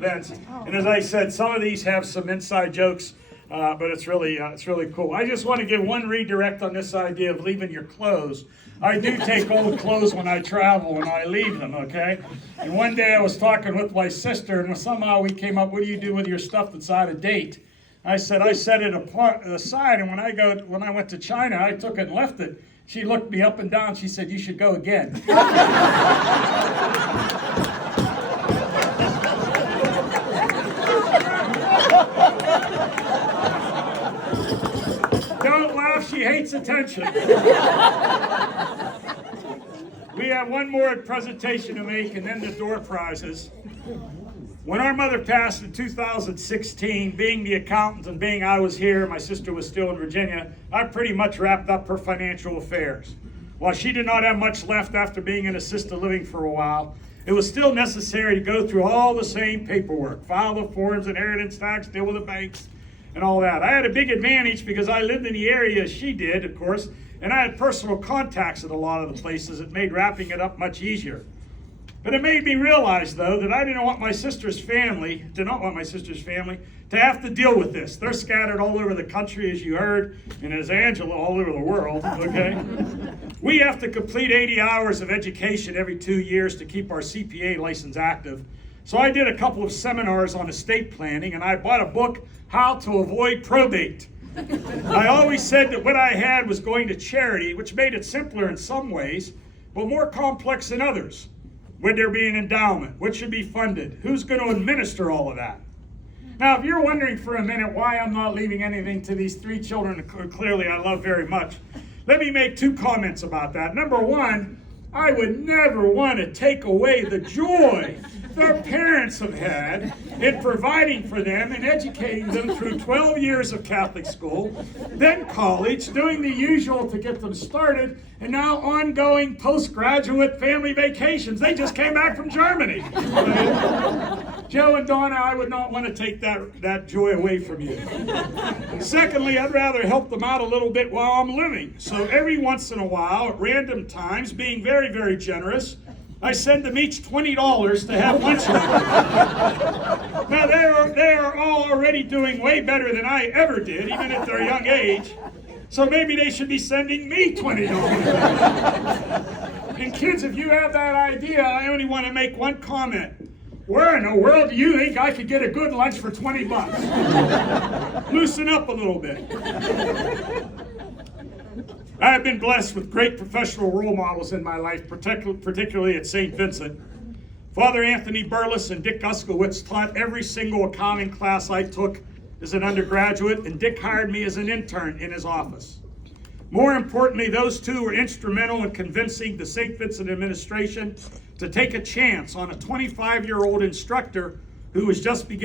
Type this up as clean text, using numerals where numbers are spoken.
events. And as I said, some of these have some inside jokes, but it's really cool. I just want to give one redirect on this idea of leaving your clothes. I do take old clothes when I travel and I leave them, okay? And one day I was talking with my sister, and somehow we came up, what do you do with your stuff that's out of date? I said, I set it aside, and when I went to China, I took it and left it. She looked me up and down. She said, you should go again. Don't laugh, she hates attention. We have one more presentation to make and then the door prizes. When our mother passed in 2016, being the accountant and being I was here, my sister was still in Virginia, I pretty much wrapped up her financial affairs. While she did not have much left after being in assisted living for a while, it was still necessary to go through all the same paperwork, file the forms, inheritance tax, deal with the banks, and all that. I had a big advantage because I lived in the area as she did, of course, and I had personal contacts at a lot of the places. It made wrapping it up much easier. But it made me realize, though, that I didn't want my sister's family to have to deal with this. They're scattered all over the country, as you heard, and as Angela, all over the world, okay? We have to complete 80 hours of education every 2 years to keep our CPA license active. So I did a couple of seminars on estate planning, and I bought a book, How to Avoid Probate. I always said that what I had was going to charity, which made it simpler in some ways, but more complex in others. Would there be an endowment? What should be funded? Who's going to administer all of that? Now, if you're wondering for a minute why I'm not leaving anything to these three children who clearly I love very much, let me make two comments about that. Number one, I would never want to take away the joy their parents have had in providing for them and educating them through 12 years of Catholic school, then college, doing the usual to get them started, and now ongoing postgraduate family vacations. They just came back from Germany. Joe and Donna, I would not want to take that joy away from you. Secondly, I'd rather help them out a little bit while I'm living. So every once in a while, at random times, being very, very generous, I send them each $20 to have lunch with them. Now, they are all already doing way better than I ever did, even at their young age. So maybe they should be sending me $20. And kids, if you have that idea, I only want to make one comment. Where in the world do you think I could get a good lunch for $20? Loosen up a little bit. I have been blessed with great professional role models in my life, particularly at St. Vincent. Father Anthony Burles and Dick Guskowitz taught every single accounting class I took as an undergraduate, and Dick hired me as an intern in his office. More importantly, those two were instrumental in convincing the St. Vincent administration to take a chance on a 25-year-old instructor who was just beginning